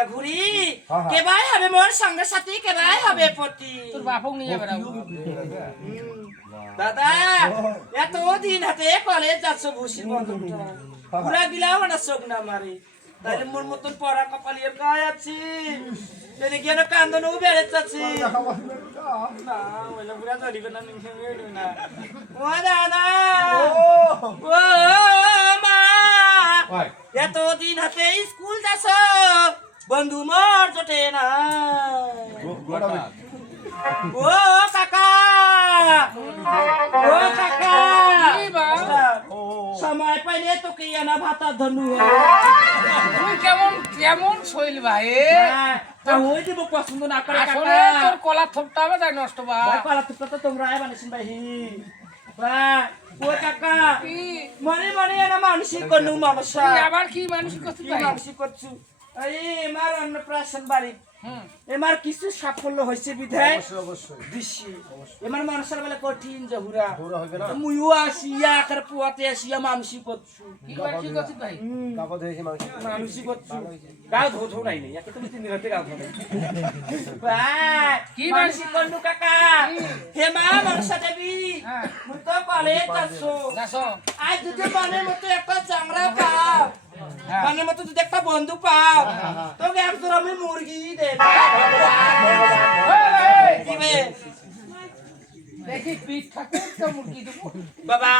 জায়গা ঘুরি কেবাই হবে মোর সঙ্গে সাথী কেবাই হবে পতি তোর বাপক নিয়ে বেড়াবো দাদা এত দিন হাতে কলেজ যাচ্ছ ভুসির বন্ধুটা ঘুরা দিলাম না চোখ না মারি তাহলে মোর মতন পড়া কপালিয়ে গায়ে আছি যদি কেন কান্দনও বেড়ে যাচ্ছি না বলে ঘুরা ধরিবে না না ও দাদা ও মা এতদিন হাতে স্কুল যাচ্ছ বন্ধু মোর জোটে না ও কাকা ও কাকা সময় পাইলে তোকে এনা ভাতা ধনু তুই কেমন কেমন শৈল ভাই ওই দিব পছন্দ না করে আসলে তোর কলা থপটা হবে তাই নষ্ট বা কলা থপটা তো তোমরা বানাইছেন ভাই ও কাকা মনে মনে এনা মানসিক করনু মানুষ আবার কি মানসিক করছিস ভাই মানসিক করছু এই আমার অন্নপ্রাশন বাড়ি এমার কিছু সাফল্য হয়েছে বিধায় অবশ্যই এমার মানুষের বেলা কঠিন জহুরা মুইও আসিয়া আকার পুয়াতে আসিয়া মানসিক করছু কি মানসিক করছিস ভাই কাগজ হয়েছে মানসিক করছু গাও ধো নাই নাই এত তুমি তিন রাতে গাও ধো নাই ভাই কি মানসিক করনু কাকা হে মা মনসা দেবী মুই তো কলেজ যাচ্ছো আজ যদি মনের মতো একটা চাংড়া পাও মানে মতো যদি একটা বন্ধু পাও তোকে একজন আমি মুরগি দে দেখি পিঠ থাকে তো মুরগি দেবো বাবা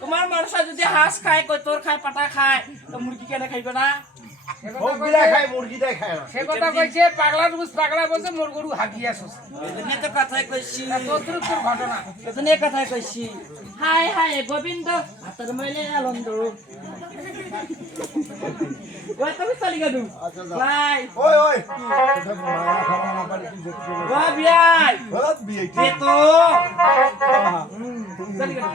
তোমার মানুষরা যদি হাঁস খায় কই তোর খায় পাটা খায় তো মুরগি কেন খাইবে না মুরগিটাই খায় না সে কথা কইছে পাগলা রুস পাগলা বলছে মোর গরু হাগিয়া শুস এজন্য তো কথাই কইছি তোর ঘটনা এজন্য কথাই কইছি হাই হাই গোবিন্দ হাতের মইলে আনন্দ ওই তুমি চলি গেলু ভাই ওই ও বিয়াই গলত বিয়ে এ তো চলি গেলু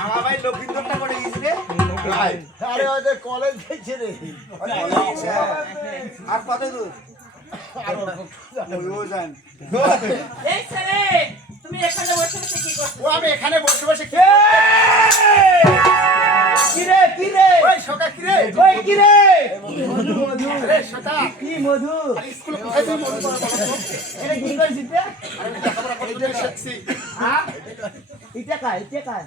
আমার ভাই লক্ষিন্দরটা করে গেছে রে ভাই আরে ওই কলেজ গেছে রে আর কত দূর আর ওই জান এই ছেলে তুমি এখানে বসে বসে কি করছো ও আমি এখানে বসে বসে কি রে ওই সকা কি রে ওই কি রে মধু রে সকা কি মধু স্কুল কোথায় তুই মধু পড়া এটা কি করছিস রে আরে লেখাপড়া করে দিয়ে শিখছি হ্যাঁ এটা কাই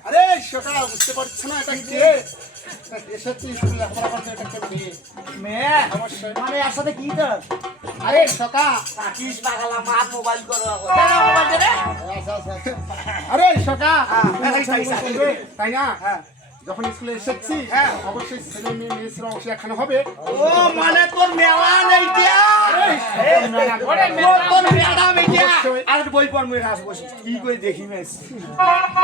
আরে সকা বুঝতে পারছ না এটা কে এসেছি স্কুল লেখাপড়া করতে এটা কে মেয়ে অবশ্যই মানে এর সাথে কি তোর আরে সকা কাকিস বাগালা মার মোবাইল করো কেন মোবাইল দে রে আরে সকা তাই না হ্যাঁ যখন স্কুলে এসেছি অবশ্যই ছেলে মেয়ে মেয়েরা অবশ্যই এখানে হবে ও মানে তোর মেলা নেই কে তোর মেলা মেয়ে আর বই পড় মুই রাস বসি কি কই দেখি মেস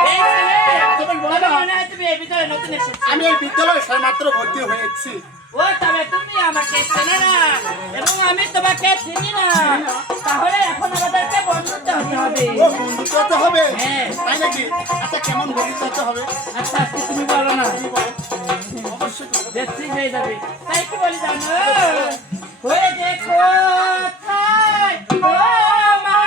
এই ছেলে তুমি বলো না তুমি এই ভিতরে নতুন এসেছো আমি এই বিদ্যালয়ে মাত্র ভর্তি হয়েছি ও তবে তুমি আমাকে চেনো না এবং আমি তোমাকে চিনি না তাহলে এখন আমাদেরকে বন্ধুত্ব হতে হবে ও বন্ধুত্ব হতে হবে হ্যাঁ তাই নাকি আচ্ছা কেমন বন্ধুত্ব হতে হবে আচ্ছা আজকে তুমি বলো না তুমি বলো অবশ্যই দেখছি হয়ে যাবে তাই কি বলি জানো হয়ে দেখো কোথায় ও মা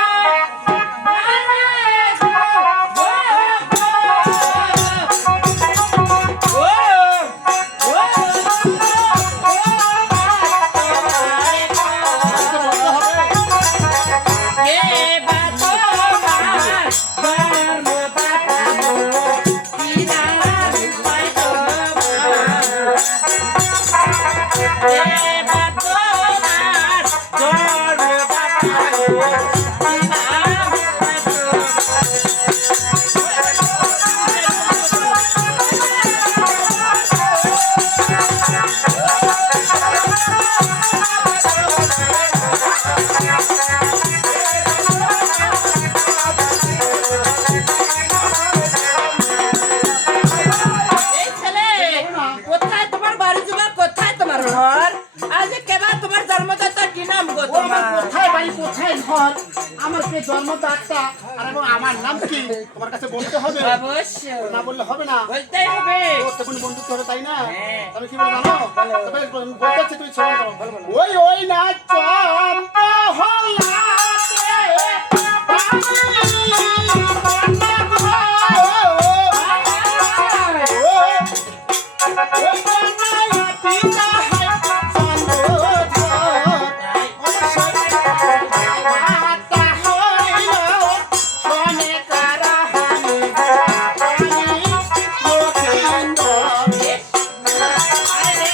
নাম গো ও আমার তোমার? কোথায় বাড়ি কোথায় ঘর আমার কে জন্মদাতা আর এবং আমার নাম কি তোমার কাছে বলতে হবে অবশ্যই না বললে হবে না বলতেই হবে। ও তখন বন্ধুত্ব হবে তাই না হ্যাঁ। তুমি কি বলে জানো তবে বলতেছি তুমি শোনো ওই ওই না চম্পা হলাতে আরে